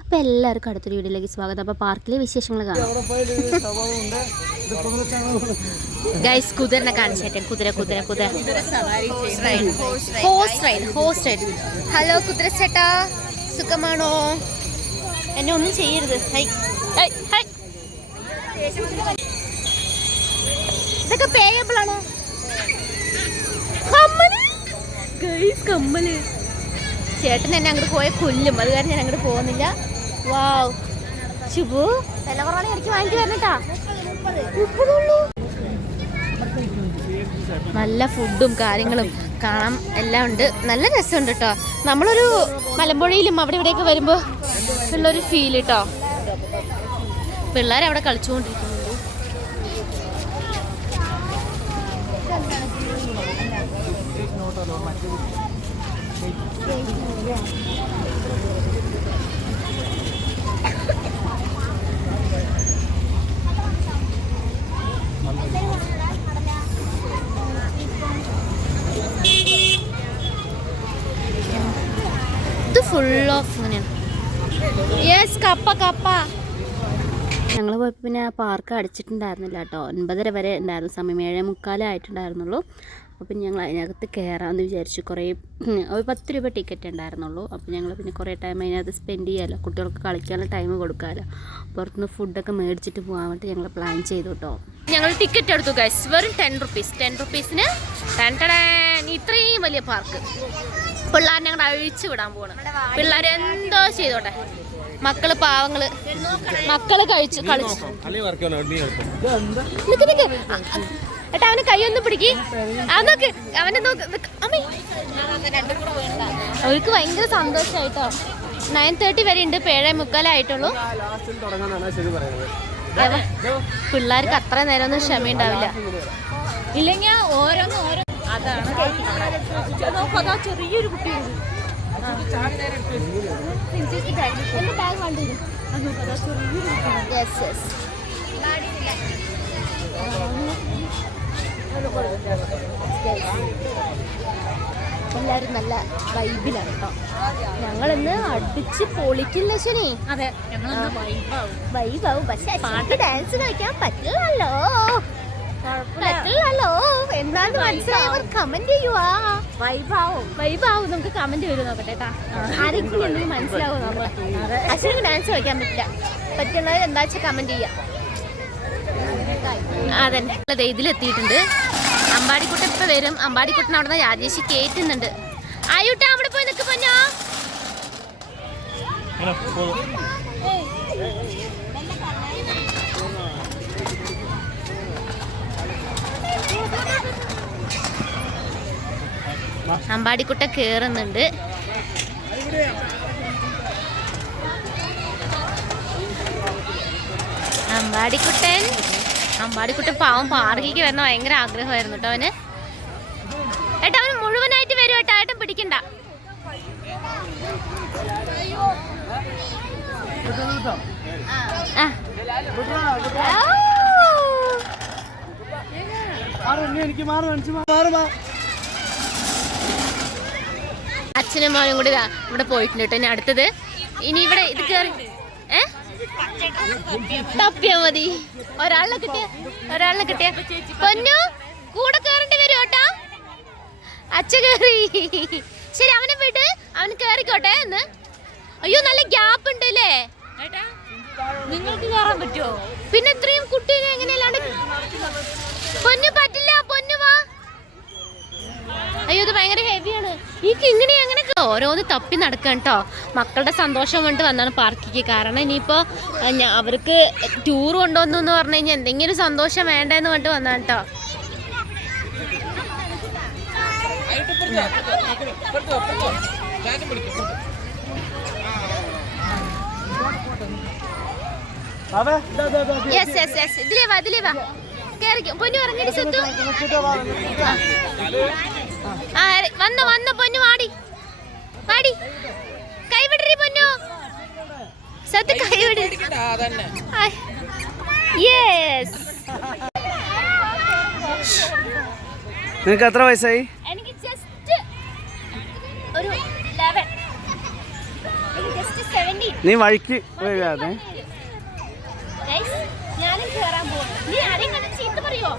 അപ്പോൾ എല്ലാവർക്കും അടുത്തൊരു വീഡിയോയിലേക്ക് സ്വാഗതം. അപ്പോൾ പാർക്കിലെ വിശേഷങ്ങൾ കാണാം. ഗൈസ് കുതിരനെ കാണിച്ചേട്ടെ. കുതിര കുതിര കുതിര. Horse ride horse ride hello കുതിര ചേട്ടാ. സുഖമാണോ? എന്നെ ഒന്നും ചെയ്യരുത്. Hi hi hi. ഇതൊക്കെ പേയബിൾ ആണോ? കമ്മൽ? ചേട്ടൻ എന്നെ അങ്ങോട്ട് പോയ കൊല്ലും. അത് കാരണം ഞാൻ അങ്ങോട്ട് പോകുന്നില്ല. ശുഭു വില കുറവാണെങ്കിൽ ഇടയ്ക്ക് വാങ്ങിച്ചു വരണട്ടാ നല്ല ഫുഡും കാര്യങ്ങളും കാണാൻ എല്ലാം ഉണ്ട്. നല്ല രസമുണ്ട് കേട്ടോ നമ്മളൊരു മലമ്പുഴയിലും അവിടെ ഇവിടെയൊക്കെ വരുമ്പോൾ ഉള്ളൊരു ഫീൽ കേട്ടോ പിള്ളേർ അവിടെ കളിച്ചുകൊണ്ടിരിക്കുന്നുണ്ട്. ഇത് ഫുൾ ഓഫ് യെസ് കപ്പ കപ്പ. ഞങ്ങൾ പോയപ്പോൾ പിന്നെ പാർക്ക് അടിച്ചിട്ടുണ്ടായിരുന്നില്ല കേട്ടോ ഒൻപതര വരെ ഉണ്ടായിരുന്നു. സമയം ഏഴേ മുക്കാലായിട്ടുണ്ടായിരുന്നുള്ളൂ അപ്പോൾ ഞങ്ങൾ അതിനകത്ത് കയറാമെന്ന് വിചാരിച്ചു. കുറേ ഒരു പത്ത് രൂപ ടിക്കറ്റ് ഉണ്ടായിരുന്നുള്ളൂ. അപ്പോൾ ഞങ്ങൾ പിന്നെ കുറേ ടൈം അതിനകത്ത് സ്പെൻഡ് ചെയ്യാമല്ലോ കുട്ടികൾക്ക് കളിക്കാനുള്ള ടൈം കൊടുക്കാമല്ലോ പുറത്തുനിന്ന് ഫുഡൊക്കെ മേടിച്ചിട്ട് പോകാൻ വേണ്ടി ഞങ്ങൾ പ്ലാൻ ചെയ്തു കേട്ടോ ഞങ്ങൾ ടിക്കറ്റ് എടുത്തു ഗൈസ് വെറും ടെൻ റുപ്പീസ് ടെൻ റുപ്പീസിന് ടെൻ ഇത്രയും വലിയ പാർക്ക് പിള്ളേരെ ഞങ്ങൾ അഴിച്ചു വിടാൻ പോവാണ്. പിള്ളേർ എന്തോ ചെയ്തോട്ടെ. മക്കൾ പാവങ്ങൾ. മക്കൾ കഴിച്ചു കളിച്ചു. നിക്ക്. നിക്ക്. ഏട്ടാ അവന് കൈയൊന്ന് പിടിക്ക്. ആ നോക്ക്. അവനെ നോക്ക്. അമ്മേ. അവർക്ക് ഭയങ്കര സന്തോഷമായിട്ടോ നയൻ തേർട്ടി വരെ ഉണ്ട്. പേഴേ ഏഴേ മുക്കാലായിട്ടുള്ളൂ. പിള്ളേർക്ക് അത്ര നേരം ഒന്നും ക്ഷമയുണ്ടാവില്ല. ഇല്ലെങ്കിൽ ഓരോന്ന് ഓരോ അതാണ് അതാ ചെറിയൊരു കുട്ടിയുണ്ട് യെസ് യെസ് എല്ലാവരും നല്ല വൈബിലാണ് കേട്ടോ ഞങ്ങളിന്ന് അടിച്ച് പൊളിക്കില്ല ശനി. അതെ വൈബാവും പക്ഷെ പാട്ട് ഡാൻസ് കളിക്കാൻ പറ്റില്ലല്ലോ. പറ്റില്ലല്ലോ. എന്താന്ന് മനസ്സിലായവർ കമന്റ് ചെയ്യുവാ. വൈബാവും വൈബാവും നമുക്ക് കമന്റ് വരും നോക്കട്ടെ ആരെങ്കിലും എന്തെങ്കിലും മനസ്സിലാവും നമ്മളെ? അശ്വിന് ഡാൻസ് കളിക്കാൻ പറ്റില്ല. പറ്റുന്നവർ എന്താ വെച്ചാൽ കമന്റ് ചെയ്യാം. അതന്നെ അതെ ഇതിലെത്തിയിട്ടുണ്ട്. അമ്പാടിക്കുട്ടൻ ഇപ്പൊ വരും. അമ്പാടിക്കുട്ടൻ അവിടെ നിന്ന് രാജേഷ് കേറ്റുന്നുണ്ട്. ആയുട്ടാ അവിടെ പോയി നിൽക്ക് പൊന്നോ. അമ്പാടിക്കുട്ട കേറുന്നുണ്ട്. അമ്പാടിക്കുട്ടൻ. അമ്പാടിക്കുട്ടൻ പാവം പാർക്കിലേക്ക് വരുന്ന ഭയങ്കര ആഗ്രഹമായിരുന്നു കേട്ടോ അവന്. ഏട്ടാ അവന് മുഴുവനായിട്ട് വരും ഏട്ടാ ഏട്ടൻ പിടിക്കണ്ട. അച്ഛനും മോനും കൂടി ഇവിടെ പോയിട്ടുണ്ട് കേട്ടോ. ഇനി അടുത്തത്. ഇനി ഇവിടെ ഇത് കയറി ഏ? തപ്പിയാ മതി. ഒരാളിനെ കിട്ടിയ ഒരാളിനെ കിട്ടിയ പൊന്നു കൂടെ കേറേണ്ടി വരും കേട്ടാ. അച്ഛ കേറി. ശരി അവനെ വിട്ട് അവൻ കേറിക്കോട്ടെ എന്ന്. അയ്യോ നല്ല ഗ്യാപ്പ് ഉണ്ട് അല്ലേ? നിങ്ങൾക്ക് കയറാൻ പറ്റുമോ പിന്നെ ഇത്രയും കുട്ടീനെ എങ്ങനെയല്ലാണ്ട് പൊന്നു പറ്റില്ല പൊന്നു വാ. അയ്യോ ഇത് ഭയങ്കര ഹെവിയാണ് ഈ കിങ്ങിണി അങ്ങനെ ഓരോന്ന് തപ്പി നടക്കാൻ കേട്ടോ മക്കളുടെ സന്തോഷം കൊണ്ട് വന്നാണ് പാർക്കിക്ക്. കാരണം ഇനിയിപ്പോ അഹ് അവർക്ക് ടൂർ കൊണ്ടുവന്നു എന്ന് പറഞ്ഞു കഴിഞ്ഞാൽ എന്തെങ്കിലും സന്തോഷം വേണ്ടെന്ന് പറഞ്ഞിട്ട് വന്നാണ് കേട്ടോ യെസ് യെസ് യെസ് ഇതിലേ വാ ഇതിലേ വാ. കേറിക്കോ പൊന്നു സത്തു. ആ വന്നു വന്നോ പൊന്നു വാടി. വാടി കൈവിടറി പൊന്നു. സത്തു കൈവിട്. യെസ് നിനക്ക് എത്ര വയസ്സായി? എനിക്ക് ജസ്റ്റ് ഒരു നീ വഴിക്ക് വീഴാതെ ഗൈസ് ഞാനും കേറാൻ പോകും നീ ആരെയും കണ്ട് ചീത്ത പറയോ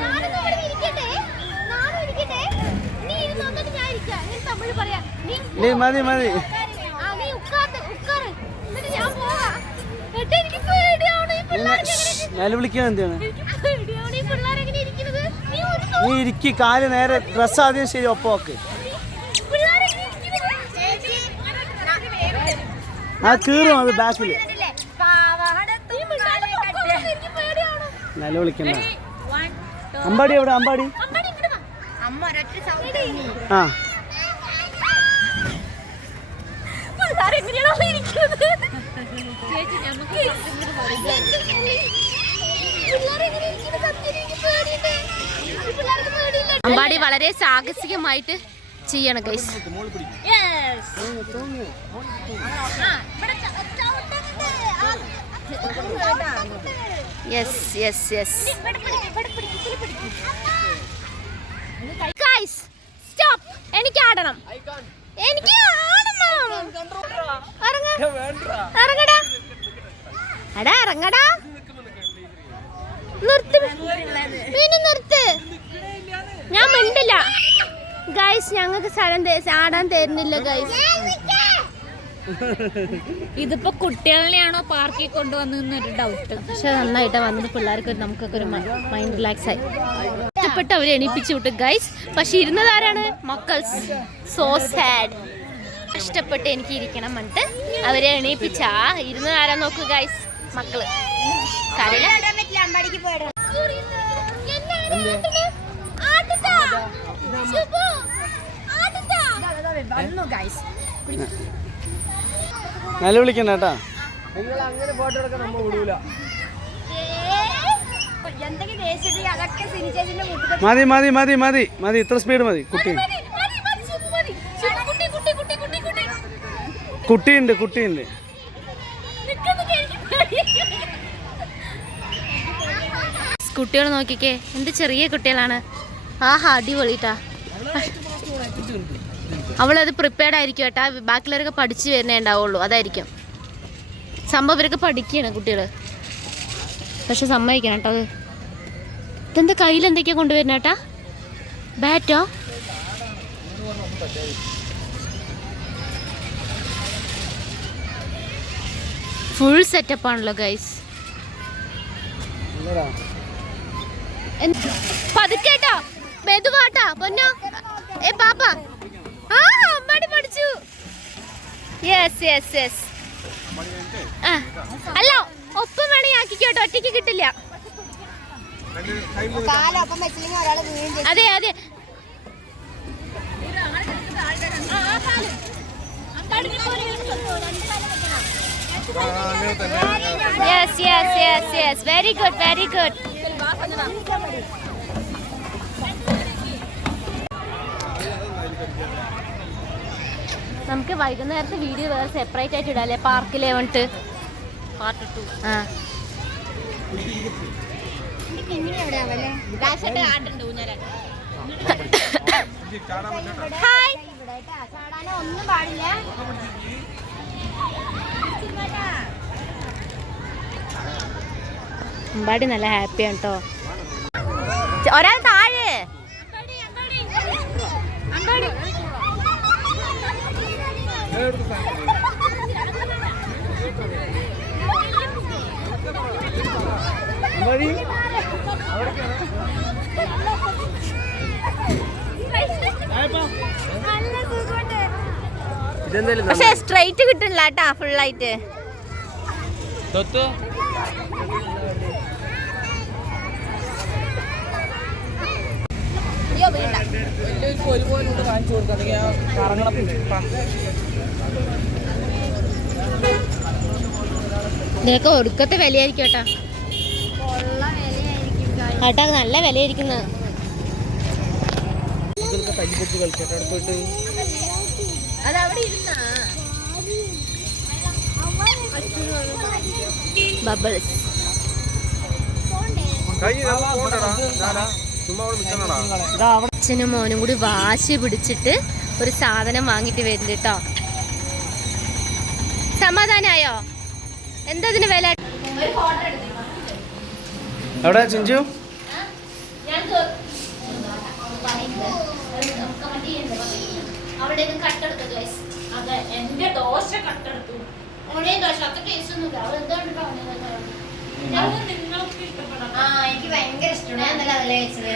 ഞാനൊന്ന് ഇവിടെ ഇരിക്കട്ടെ? നാനും ഇരിക്കട്ടെ? നീ ഇരുന്ന് വന്നിട്ട് ഞാൻ ഇരിക്കാം. ഞാൻ തമിഴ് പറയാം. നീ നീ മതി മതി. ഞാൻ എന്താണ്? നീ ഇരിക്കി കാൽ നേരെ ഡ്രസ് ആദ്യം ശരി ഒപ്പം ഒക്കെ? ആ കീറും അത് ബാക്കിൽ. നിലവിളിക്കണ്ട അമ്പാടി എവിടെ? അമ്പാടി. ആ പിള്ളേരെങ്ങനെയാണോ ഇരിക്കുന്നത്? ചേച്ചി ഞമ്മക്ക് പിള്ളേരെങ്ങനെ ഇരിക്കുന്നത്? സത്യം എനിക്ക് പേടിയുണ്ട്. ഈ പിള്ളേർക്ക് ഇരിക്കുന്നത് അമ്പാടി വളരെ സാഹസികമായിട്ട് ചെയ്യണം guys yes yes yes guys stop എനിക്ക് ആടണം. എനിക്ക് ഇറങ്ങടാ. എടാ ഇറങ്ങടാ. നിർത്ത്. പിന്നെ നിർത്ത്. ഞാൻ മിണ്ടില്ല. ഗൈസ് ഞങ്ങൾക്ക് സ്ഥലം ആടാൻ തരുന്നില്ല ഗൈസ് ഇതിപ്പോ കുട്ടികളെയാണോ പാർക്കിൽ കൊണ്ടുവന്നൊരു ഡൗട്ട് പക്ഷെ നന്നായിട്ട് വന്നത്. പിള്ളേർക്ക് നമുക്കൊക്കെ ഒരു മൈൻഡ് റിലാക്സ് ആയി. ഇഷ്ടപ്പെട്ട് അവരെ എണീപ്പിച്ചു വിട്ടു ഗൈസ് പക്ഷെ ഇരുന്നത് ആരാണ്? മക്കൾസ്. സോ സാഡ് ഇഷ്ടപ്പെട്ട് എനിക്ക് ഇരിക്കണം എന്നിട്ട് അവരെ എണീപ്പിച്ചാ. ഇരുന്ന് ആരാ നോക്കൂ ഗൈസ് മക്കൾ. നല്ല വിളിക്കണ്ട കേട്ടാ. ദേശീയ അതൊക്കെ സിനിച്ചേച്ചിന്റെ മുട്ടുക മതി മതി മതി മതി മതി. ഇത്ര സ്പീഡ് മതി കുട്ടി. കുട്ടിയുണ്ട് കുട്ടിയുണ്ട്. കുട്ടികൾ നോക്കിക്കേ എന്ത് ചെറിയ കുട്ടികളാണ്. ആഹാ അടിപൊളിട്ടാ. അവളത് പ്രിപ്പയർഡ് ആയിരിക്കും ഏട്ടാ. ബാക്കിയുള്ളവരൊക്കെ പഠിച്ചു വരുന്നേ ഉണ്ടാവുള്ളൂ അതായിരിക്കും. സംഭവം ഇവരൊക്കെ പഠിക്കുകയാണ് കുട്ടികൾ പക്ഷെ സമ്മതിക്കണം കേട്ടോ അത്. ഇതെന്താ കയ്യിൽ എന്തൊക്കെയാ കൊണ്ടുവരുന്നേട്ടാ ബാറ്റോ ഫുൾ സെറ്റപ്പ് ആണല്ലോ ഗൈസ് പതുക്കേട്ടോ മെതുവാട്ടാ പൊന്നോ. ഏ പാപ്പ. ആ അമ്മടി പഠിച്ചു. യെസ് യെസ് യെസ് അല്ല ഒപ്പം വേണേ ആക്കിക്കോട്ടോ ഒറ്റയ്ക്ക് കിട്ടില്ല. അതെ അതെ. Yes yes, yes, yes. Very good, very good. നമുക്ക് വൈകുന്നേരത്തെ വീഡിയോ വേറെ സെപ്പറേറ്റ് ആയിട്ട് ഇടാല്ലേ പാർക്കിലെ വന്നിട്ട്. പാർട്ട് ടു ആ. ഹായ് ഒന്നും പാടില്ല. അമ്പാടി നല്ല ഹാപ്പിയാണ് കേട്ടോ ഒരാൾ താഴെ. പക്ഷെ സ്ട്രൈറ്റ് കിട്ടണില്ല കേട്ടാ ഫുള്ളായിട്ട് ഇതിനൊക്കെ ഒടുക്കത്തെ വിലയായിരിക്കും ഏട്ടാ. ഏട്ടാ നല്ല ഇരുന്നാ. ബബിൾസ് അവിടെ നിൽക്കണടാ അച്ഛനും മോനും കൂടി വാശി പിടിച്ചിട്ട് ഒരു സാധനം വാങ്ങിട്ട് വരുന്നുണ്ട് കേട്ടോ. സമാധാനായോ? എന്താ ഇതിന് വില? എവിടെ ചിഞ്ചു? എന്റെ ദോശ കട്ടെടുത്തു ഓണേ ദോശ അത്ര ടേസ്റ്റ് ഒന്നുമില്ല അവൾ ആ എനിക്ക് ഭയങ്കര ഇഷ്ടമാണ്. ഞാൻ നല്ല അതല്ലേ കഴിച്ചത്.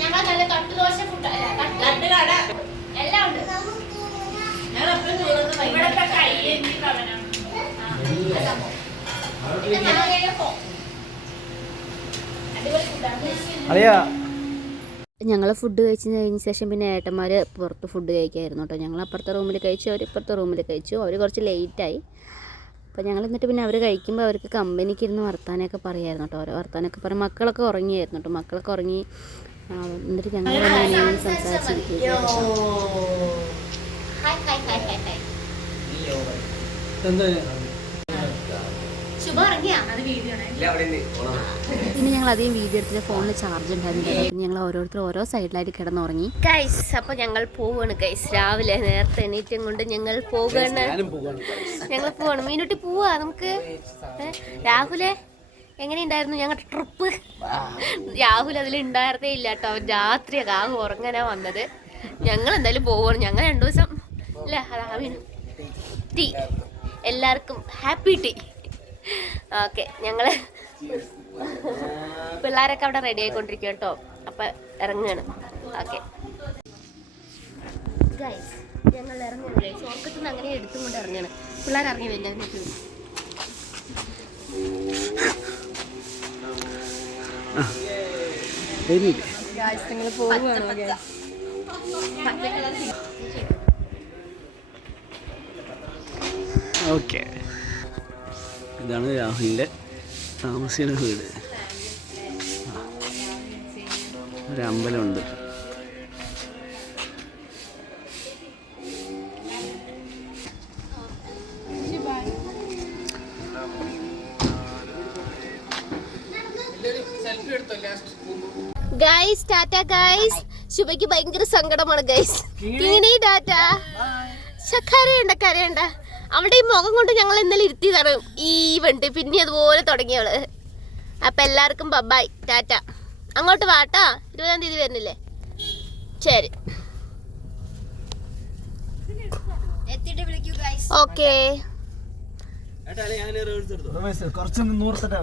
ഞങ്ങൾ നല്ല ഫുഡ് അല്ല എല്ലാം ഉണ്ട്. ഞങ്ങൾ ഇവിടത്തെ കയ്യേന്തി കടനാണ് ഫുഡ് കഴിച്ചതിന് കഴിഞ്ഞ ശേഷം പിന്നെ ഏട്ടന്മാർ പുറത്ത് ഫുഡ് കഴിക്കായിരുന്നു കേട്ടോ. ഞങ്ങൾ അപ്പുറത്തെ റൂമിൽ കഴിച്ചു അവർ ഇപ്പുറത്തെ റൂമിൽ കഴിച്ചു. അവർ കുറച്ച് ലേറ്റായി അപ്പോൾ ഞങ്ങൾ എന്നിട്ട് പിന്നെ അവർ കഴിക്കുമ്പോൾ അവർക്ക് കമ്പനിക്ക് ഇരുന്ന് വർത്താനമൊക്കെ പറയായിരുന്നു കേട്ടോ ഓരോ വർത്താനമൊക്കെ പറയും മക്കളൊക്കെ ഉറങ്ങിയായിരുന്നു കേട്ടോ മക്കളൊക്കെ ഉറങ്ങി എന്നിട്ട് ഞങ്ങൾ ഇങ്ങനെ സംസാരിച്ചിരിക്കുകയായിരുന്നു hi hi hi hi hi എന്താ ശുഭ ഉറങ്ങിയാ അത് വീഡിയോ ആണ് പിന്നെ ഞങ്ങൾ അധികം വീഡിയോ എടുത്തിട്ട് ഫോണിൽ ചാർജ് ഉണ്ടായിരുന്നില്ല പിന്നെ ഞങ്ങൾ ഓരോരുത്തർ ഓരോ സൈഡിലായിട്ട് കിടന്നുറങ്ങി. ഗൈസ് അപ്പൊ ഞങ്ങൾ പോവാണ് ഗൈസ് രാവിലെ നേരത്തെ എണീറ്റും കൊണ്ട് ഞങ്ങൾ പോവാണ്. ഞങ്ങൾ പോവാണ്. മീനുട്ടി പോവാ നമുക്ക്. രാഹുലേ എങ്ങനെയുണ്ടായിരുന്നു ഞങ്ങളുടെ ട്രിപ്പ് രാഹുൽ അതിൽ ഉണ്ടായിരുന്നേ ഇല്ല കേട്ടോ. അവൻ രാത്രി രാഹു ഉറങ്ങാനാ വന്നത്. ഞങ്ങൾ എന്തായാലും പോവാണ്. ഞങ്ങൾ രണ്ടു ദിവസം അല്ലേ രാവിലെ ടീ. എല്ലാവർക്കും ഹാപ്പി ടീ. ഓക്കെ ഞങ്ങൾ പിള്ളേരൊക്കെ അവിടെ റെഡി ആയിക്കൊണ്ടിരിക്കും കേട്ടോ. അപ്പൊ ഇറങ്ങുകയാണ് ഓക്കെ. ഗൈസ് ഞങ്ങൾ ഇറങ്ങുകയാണ് ചോർക്കത്ത് നിന്ന് അങ്ങനെ എടുത്തും കൊണ്ട് ഇറങ്ങുകയാണ് പിള്ളേർ ഇറങ്ങി വരില്ല ഓക്കെ. ഇതാണ് രാഹുലിന്റെ താമസിക്കുന്ന വീട്. ഒരു അമ്പലമുണ്ട്. ഗൈസ് ടാറ്റ ഗൈസ് ശുഭയ്ക്ക് ഭയങ്കര സങ്കടമാണ് ഗൈസ് കിങ്ങിണി. ടാറ്റ ശ്ശെ, കരയണ്ട കരയണ്ട. അവിടെ ഈ മുഖം കൊണ്ട് ഞങ്ങൾ ഇന്നലെ ഇരുത്തിയതാണ് ഈ വണ്ട് പിന്നെ അതുപോലെ തുടങ്ങിയവൾ അപ്പൊ എല്ലാവർക്കും ബബായ് ടാറ്റ അങ്ങോട്ട് വാട്ടാ ഇരുപതാം തീയതി വരുന്നില്ലേ? ശരി. ഓക്കേ വിളിക്കൂ ഗൈസ് ഓക്കേ കുറച്ചൊന്ന് നൂറത്തിട്ടാ